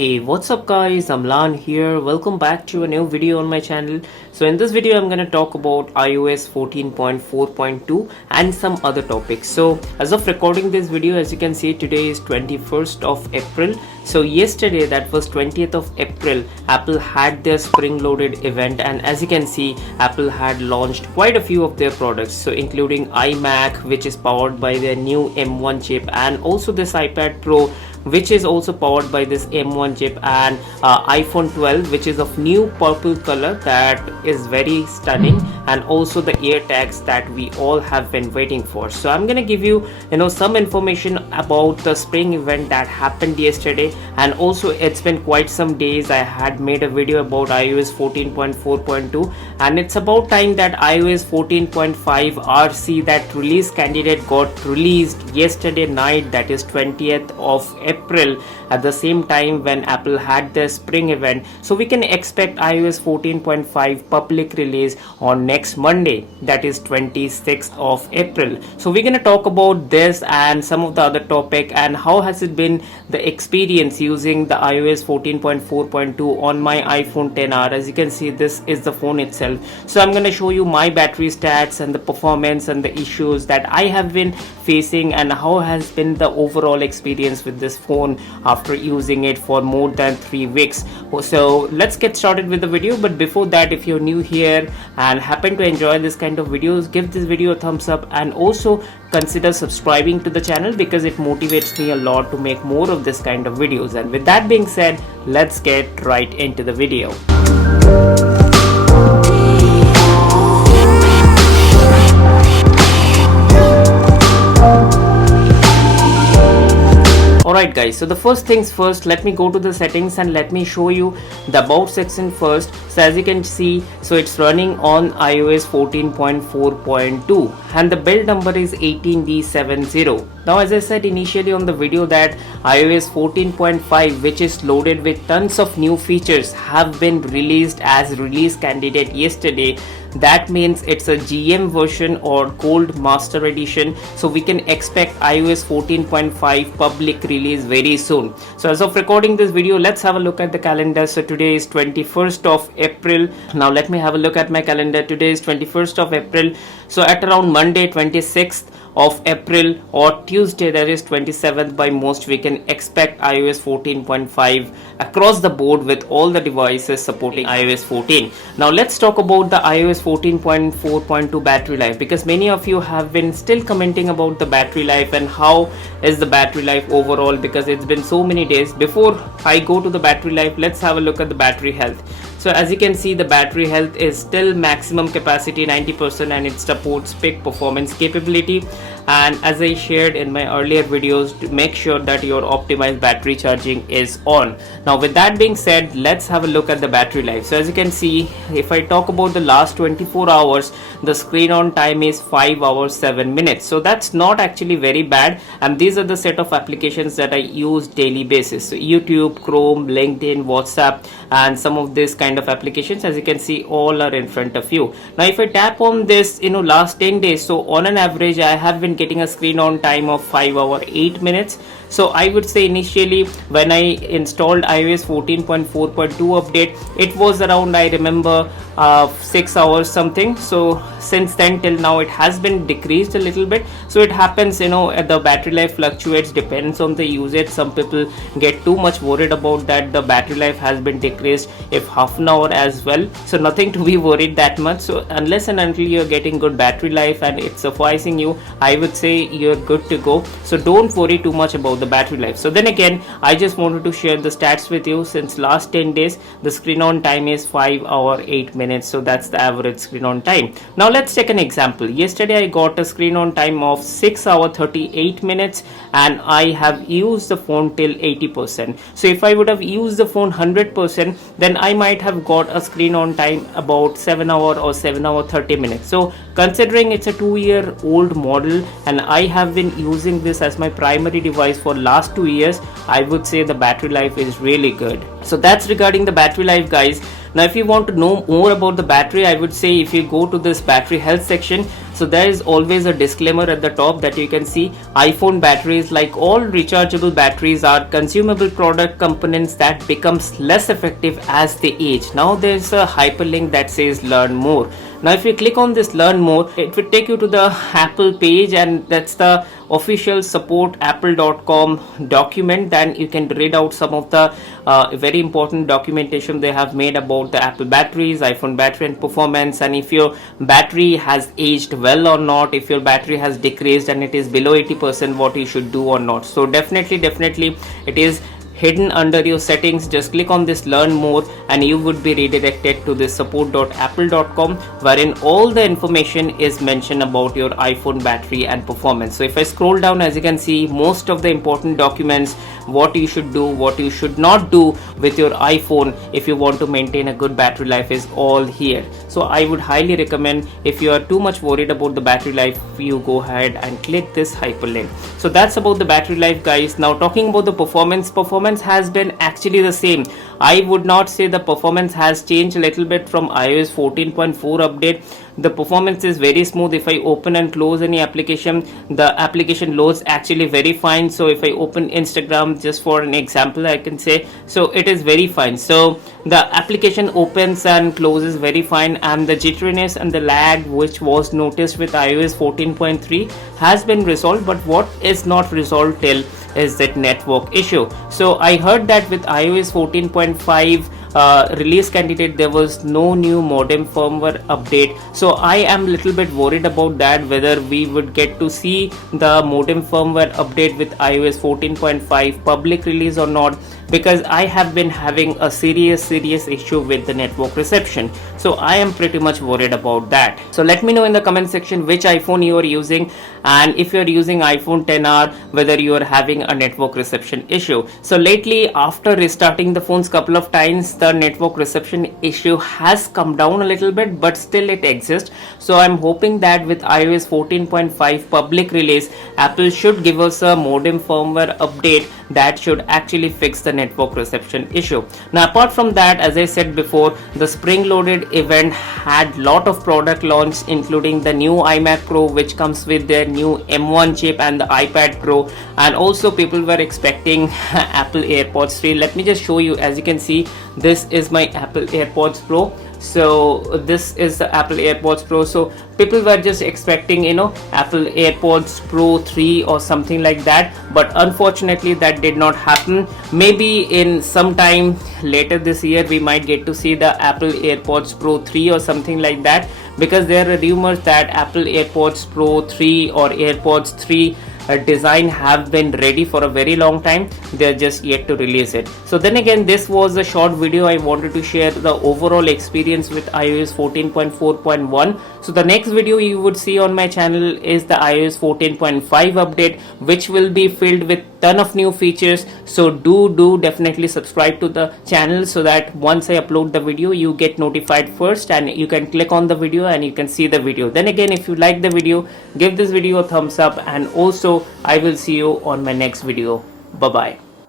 Hey, what's up guys, I'm Lan here. Welcome back to a new video on my channel. So in this video I'm going to talk about iOS 14.4.2 and some other topics. So as of recording this video, as you can see, today is 21st of April. So yesterday, that was 20th of April, Apple had their spring loaded event, and as you can see, Apple had launched quite a few of their products, so including iMac, which is powered by their new M1 chip, and also this iPad Pro, which is also powered by this M1 chip, and iPhone 12, which is of new purple color that is very stunning, and also the ear tags that we all have been waiting for. So I'm gonna give you some information about the spring event that happened yesterday, and also it's been quite some days I had made a video about iOS 14.4.2, and it's about time that iOS 14.5 RC, that release candidate, got released yesterday night, that is 20th of April, at the same time when Apple had their spring event. So we can expect iOS 14.5 public release on next Monday, that is 26th of April. So we're going to talk about this and some of the other topic, and how has it been the experience using the iOS 14.4.2 on my iPhone XR. As you can see, this is the phone itself. So I'm going to show you my battery stats and the performance and the issues that I have been facing, and how has been the overall experience with this phone after using it for more than 3 weeks. So let's get started with the video. But before that, if you're new here and happen to enjoy this kind of videos, give this video a thumbs up, and also consider subscribing to the channel because it motivates me a lot to make more of this kind of videos. And with that being said, let's get right into the video. Alright guys, so the first things first, let me go to the settings and let me show you the about section first. So as you can see, so it's running on iOS 14.4.2 and the build number is 18B70. Now as I said initially on the video that iOS 14.5, which is loaded with tons of new features, have been released as release candidate yesterday. That means it's a GM version or Gold Master Edition. So we can expect iOS 14.5 public release very soon. So as of recording this video, let's have a look at the calendar. So today is 21st of April. Now let me have a look at my calendar. Today is 21st of April. So at around Monday 26th of April or Tuesday, that is 27th by most, we can expect iOS 14.5 across the board with all the devices supporting iOS 14. Now let's talk about the iOS 14.4.2 battery life, because many of you have been still commenting about the battery life and how is the battery life overall, because it's been so many days. Before I go to the battery life, let's have a look at the battery health. So as you can see, the battery health is still maximum capacity 90%, and it supports peak performance capability. And as I shared in my earlier videos, to make sure that your optimized battery charging is on. Now with that being said, let's have a look at the battery life. So as you can see, if I talk about the last 24 hours, the screen on time is 5 hours 7 minutes. So that's not actually very bad, and these are the set of applications that I use daily basis. So YouTube, Chrome, LinkedIn, WhatsApp, and some of this kind of applications, as you can see, all are in front of you. Now if I tap on this last 10 days, so on an average I have been getting a screen on time of 5 hours 8 minutes. So I would say initially when I installed iOS 14.4.2 update, it was around, I remember, 6 hours something. So since then till now it has been decreased a little bit. So it happens, the battery life fluctuates, depends on the usage. Some people get too much worried about that the battery life has been decreased if half an hour as well. So nothing to be worried that much. So unless and until you're getting good battery life and it's sufficing you, I would say you're good to go. So don't worry too much about the battery life. So then again, I just wanted to share the stats with you. Since last 10 days, the screen on time is 5 hours 8 minutes. So that's the average screen on time. Now let's take an example. Yesterday I got a screen on time of 6 hours 38 minutes, and I have used the phone till 80%. So if I would have used the phone 100%, then I might have got a screen on time about 7 hours or 7 hours 30 minutes. So considering it's a 2-year-old model and I have been using this as my primary device for last 2 years, I would say the battery life is really good. So that's regarding the battery life, guys. Now if you want to know more about the battery, I would say if you go to this battery health section, so there is always a disclaimer at the top that you can see iPhone batteries, like all rechargeable batteries, are consumable product components that becomes less effective as they age. Now there's a hyperlink that says learn more. Now if you click on this learn more, it will take you to the Apple page, and that's the official support apple.com document. Then you can read out some of the very important documentation they have made about the Apple batteries, iPhone battery and performance, and if your battery has aged well or not, if your battery has decreased and it is below 80%, what you should do or not. So definitely it is hidden under your settings. Just click on this learn more and you would be redirected to this support.apple.com, wherein all the information is mentioned about your iPhone battery and performance. So if I scroll down, as you can see, most of the important documents, what you should do, what you should not do with your iPhone if you want to maintain a good battery life, is all here. So I would highly recommend, if you are too much worried about the battery life, you go ahead and click this hyperlink. So that's about the battery life, guys. Now talking about the performance has been actually the same. I would not say the performance has changed a little bit from iOS 14.4 update. The performance is very smooth. If I open and close any application, the application loads actually very fine. So if I open Instagram, just for an example, I can say, so it is very fine. So the application opens and closes very fine, and the jitteriness and the lag which was noticed with iOS 14.3 has been resolved. But what is not resolved till is that network issue. So I heard that with iOS 14.5 release candidate, there was no new modem firmware update. So I am little bit worried about that, whether we would get to see the modem firmware update with iOS 14.5 public release or not, because I have been having a serious issue with the network reception. So I am pretty much worried about that. So let me know in the comment section which iPhone you are using, and if you are using iPhone XR, whether you are having a network reception issue. So lately, after restarting the phones couple of times, the network reception issue has come down a little bit, but still it exists. So I'm hoping that with iOS 14.5 public release, Apple should give us a modem firmware update that should actually fix the network reception issue. Now apart from that, as I said before, the spring loaded event had lot of product launch, including the new iMac Pro, which comes with their new M1 chip, and the iPad Pro, and also people were expecting Apple Airpods 3. Let me just show you. As you can see, this is my Apple Airpods Pro. So this is the Apple Airpods Pro. So people were just expecting, Apple Airpods Pro 3 or something like that, but unfortunately that did not happen. Maybe in some time later this year we might get to see the Apple Airpods Pro 3 or something like that, because there are rumors that Apple Airpods Pro 3 or Airpods 3 design have been ready for a very long time. They're just yet to release it. So then again, this was a short video. I wanted to share the overall experience with iOS 14.4.1. So the next video you would see on my channel is the iOS 14.5 update, which will be filled with ton of new features. So do definitely subscribe to the channel, so that once I upload the video, you get notified first, and you can click on the video and you can see the video. Then again, if you like the video, give this video a thumbs up, and also I will see you on my next video. Bye bye.